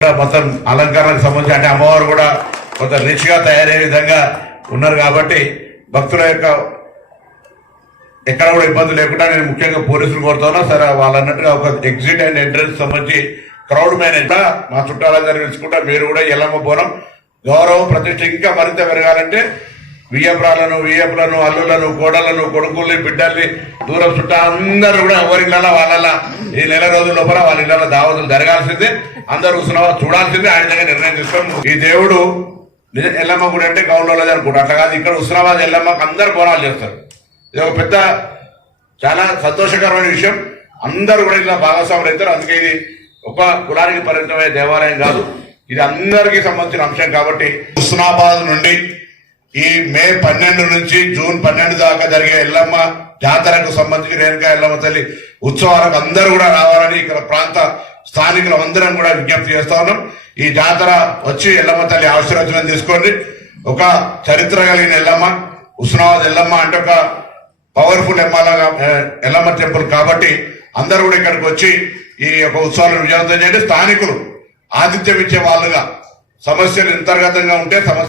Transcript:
మొత్తం అలంకరణకు సంబంధించి అంటే అమ్మవారు కూడా కొంత రిచ్ గా తయారయ్యే విధంగా ఉన్నారు కాబట్టి భక్తుల యొక్క ఎక్కడ కూడా ఇబ్బంది లేకుండా నేను ముఖ్యంగా పోలీసులు కోరుతున్నా సరే వాళ్ళు అన్నట్టుగా ఒక ఎగ్జిట్ అండ్ ఎంట్రన్స్ సంబంధించి క్రౌడ్ మేనేజ్ మా చుట్టాలందరూ తెలుసుకుంటా మీరు కూడా ఎల్లమ్మ బోనం గౌరవం ప్రతిష్ట ఇంకా మరింత పెరగాలంటే వియ్యపులను అల్లులను కోడలను కొడుకుల్ని బిడ్డల్ని దూరం చుట్టా అందరూ కూడా ఎవరిళ్ళ వాళ్ళ ఈ నెల రోజుల లోపల వాళ్ళ ఇళ్ళ దావతులు జరగాల్సిందే అందరూ ఉత్సవ చూడాల్సిందే ఆ విధంగా నిర్ణయం తీసుకొని ఈ దేవుడు ఎల్లమ్మ గుడి అంటే గౌన్లో జరుపుకుంటారు అట్లా కాదు ఇక్కడ ఉస్నాబాద్ ఎల్లమ్మకు అందరు బోనాలు చేస్తారు ఇది ఒక పెద్ద చాలా సంతోషకరమైన విషయం అందరూ కూడా ఇలా భాగస్వాములు అవుతారు అందుకే ఇది ఒక కులానికి పరిమితమైన దేవాలయం కాదు ఇది అందరికీ సంబంధించిన అంశం కాబట్టి ఉస్నాబాద్ నుండి ఈ మే 12 నుంచి జూన్ 12 దాకా జరిగే ఎల్లమ్మ జాతరకు సంబంధించి రేణుకా ఎల్లమ్మ తల్లి ఉత్సవాలకు అందరూ కూడా రావాలని ఇక్కడ ప్రాంత స్థానికులు అందరం కూడా విజ్ఞప్తి చేస్తా ఉన్నాం ఈ జాతర వచ్చి ఎల్లమ్మ తల్లి ఆశీర్వచనం తీసుకోండి ఒక చరిత్ర కలిగిన ఎల్లమ్మ ఉస్నాబాద్ ఎల్లమ్మ అంటే ఒక పవర్ఫుల్ ఎల్లమ్మ టెంపుల్ కాబట్టి అందరూ కూడా ఇక్కడికి వచ్చి ఈ యొక్క ఉత్సవాలను విజయవంతం చేయండి స్థానికులు ఆతిథ్యం ఇచ్చే వాళ్ళుగా సమస్యలు అంతర్గతంగా ఉంటే